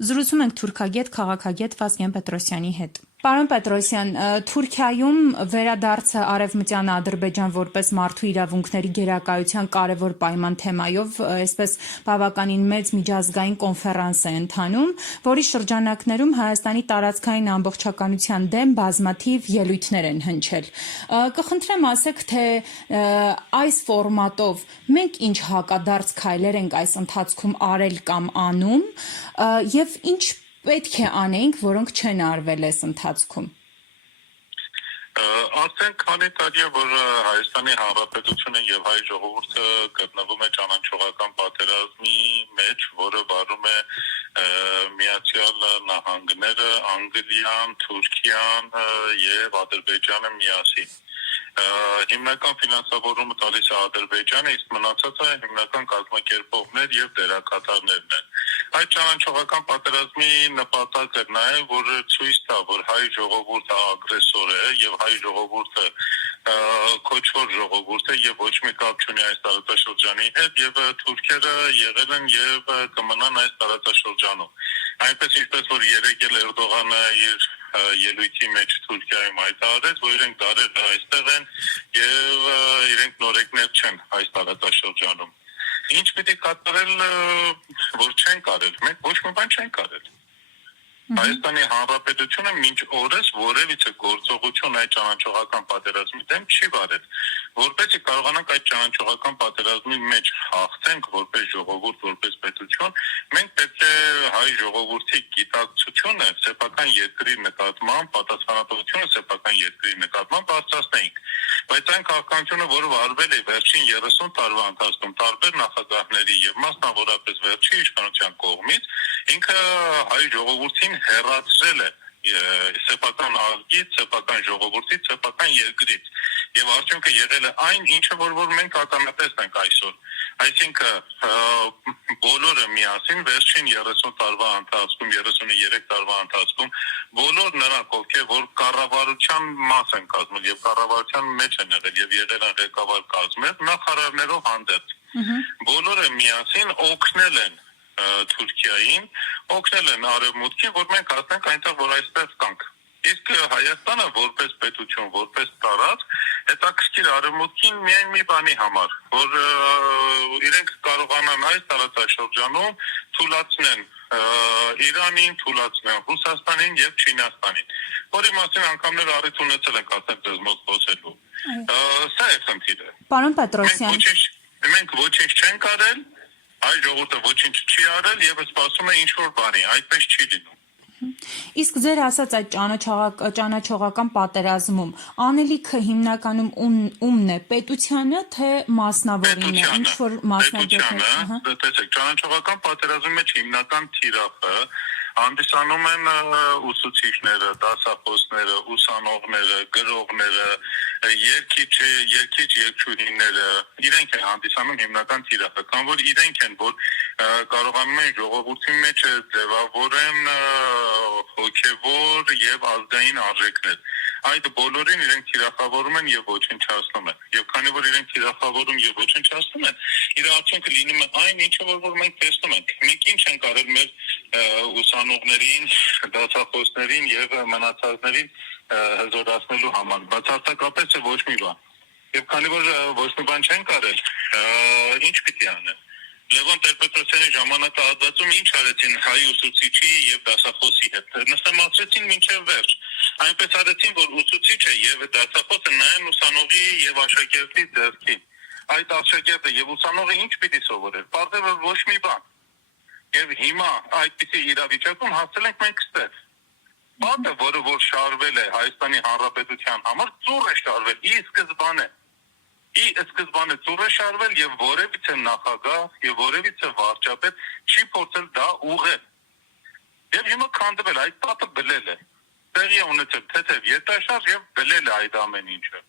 Զրուցում ենք թուրքագետ, քաղաքագետ Վազգեն Պետրոսյանի հետ։ Պարոն Պետրոսյան, Թուրքիայում վերադարձը Արևմտյան Ադրբեջան որպես մարդու իրավունքների գերակայության կարևոր պայման թեմայով այսպես բավականին մեծ միջազգային կոնֆերանս է ընթանում, որի շրջանակներում Հայաստանի տարածքային ամբողջականության դեմ բազմաթիվ ելույթներ են հնչել։ Կխնդրեմ ասեք, թե այս ֆորմատով մենք ինչ հակադարձ քայլեր ենք այս ընթացքում արել կամ անում եւ ինչ պետք է անենք, որոնք չեն արվել այս ընթացքում։ Արդեն քանի տարի է, որ Հայաստանի Հանրապետությունը եւ հայ ժողովուրդը գտնվում է ճանաչողական պատերազմի մեջ, որը վարում է Միացյալ Նահանգները, Անգլիան, Թուրքիան եւ Ադրբեջանը միասին։ Հիմնական ֆինանսավորումը տալիս է Ադրբեջանը, իսկ մնացածը հիմնական կազմակերպողներ եւ դերակատարներն են։ Այդ ճանաչողական պատերազմի նպատակը նաեւ որ ցույց տա, որ հայ ժողովուրդը ագրեսոր է եւ հայ ժողովուրդը քոչվոր ժողովուրդ է եւ ոչ մի կապ չունի այս տարածաշրջանի հետ եւ թուրքերը եղել են եւ կմնան այս տարածաշրջանում։ Այնպես ինչպես որ երեկ էլ Էրդողանը իր ելույթի մեջ Թուրքիայում հայտարարեց, որ իրենք դարեր այստեղ են եւ իրենք նորեկներ չեն այս տարածաշրջանում։ Ինչ պիտի կատարել, որ չեն կարել, մենք ոչ մի բան չենք կարել։ Հայաստանի Հանրապետությունը մինչ օրս որևիցե գործողություն այդ ճանաչողական պատերազմի դեմ չի վարել, որպեսզի կարողանանք այդ ճանաչողական պատերազմի մեջ հաղթենք որպես ժողովուրդ, որպես պետություն, մենք պետք է հայ ժողովրդի գիտակցությունը սեփական երկրի նկատմամբ, պատասխանատվությունը սեփական երկրի նկատմամբ բարձրացնենք։ Բայց այն քաղաքականությունը, որը վարվել է վերջին 30 տարվա ընթացքում տարբեր նախագահների եւ մասնավորապես վերջի իշխանության կողմից, ինքը հայ ժողովրդին հեռացրել է սեփական արգից, սեփական ժողովրդից, սեփական երկրից եւ արդյունքը եղել է այն, ինչը որ մենք ականատես ենք այսօր։ Այսինքն բոլորը միասին վերջին 30 տարվա ընթացքում, 33 տարվա ընթացքում բոլոր նրանք, ովքեր որ կառավարության մաս են կազմել եւ կառավարության մեջ են եղել են ղեկավար կազմեր, նախարարներով հանդերձ։ Բոլորը միասին օգնել են Թուրքիային, օգնել են Արևմուտքին, որ մենք հասնենք այնտեղ, որ այստեղ կանք։ Իսկ Հայաստանը որպես պետություն, որպես տարածք, հետաքրքիր Արևմուտքին միայն մի բանի համար, որ իրենք կարողանան այս տարածաշրջանում թույլատնեն Իրանին, թույլատնեն Ռուսաստանին եւ Չինաստանին, որի մասին անգամներ առիթ ունեցել ենք ասել դες մոտ խոսելու։ Սա է խնդիրը։ Պարոն Պետրոսյան, մենք ոչինչ չենք արել, հայ ժողովուրդը ոչինչ չի արել եւ սպասում է ինչ-որ բանի, այդպես չի լինում։ Իսկ ձեր ասած այդ ճանաչողական պատերազմում անելիքը հիմնականում ումն է, պետությանը, թե մասնավորին է, ինչ որ մասնագետներ։ Տեսեք, ճանաչողական պատերազմի մեջ հիմնական թիրախը հանդիսանում են ուսուցիչները, դասախոսները, ուսանողները, գրողները, երգիչ-երգչուհիները, իրենք են հանդիսանում հիմնական թիրախը, կամ որ իրենք են, որ կարողանում են ժողովրդի մեջ ձևավորեն հոգևոր եւ ազգային արժեքներ։ Այդ բոլորին իրենք թիրախավորում են եւ ոչնչացնում են։ Եվ քանի որ իրենք թիրախավորում եւ ոչնչացնում են, իր արդյունքը լինում է այն, ինչը որ մենք տեսնում ենք։ Մենք ինչ ենք արել մեր ուսանողներին, դասախոսներին եւ մնացածներին հզորացնելու համար։ Բացարձակապես ոչ մի բան։ Եվ քանի որ ոչ մի բան չեն կարել, ինչ պիտի անեն։ Լևոն Տեր-Պետրոսյանի ժամանակահատվածում ինչ արեցին հայ ուսուցիչի եւ դասախոսի հետ։ Նստամացրեցին մինչեւ վերջ։ Այնպես արեցին, որ ուսուցիչը եւ դասախոսը նայեն ուսանողի եւ աշակերտի ձեռքին։ Այդ աշակերտը եւ ուսանողը ինչ պիտի սովորեն։ Պարզել ոչ մի բան։ Եվ հիմա այդպիսի իրավիճակում հասել ենք մենք ստեղ։ Բանը, որ շարվել է Հայաստանի Հանրապետության համար, ծուռ է շարվել ի սկզբանե։ Ի սկզբանե ծուռ է շարվել եւ որևիցե նախագահ եւ որևիցե վարչապետ չի փորձել դա ուղղել։ Եվ հիմա քանդվել այդ պատը բլել է։ Տեղի ունեցել թեթև երիտասարդ եւ բլել է այդ ամեն ինչը։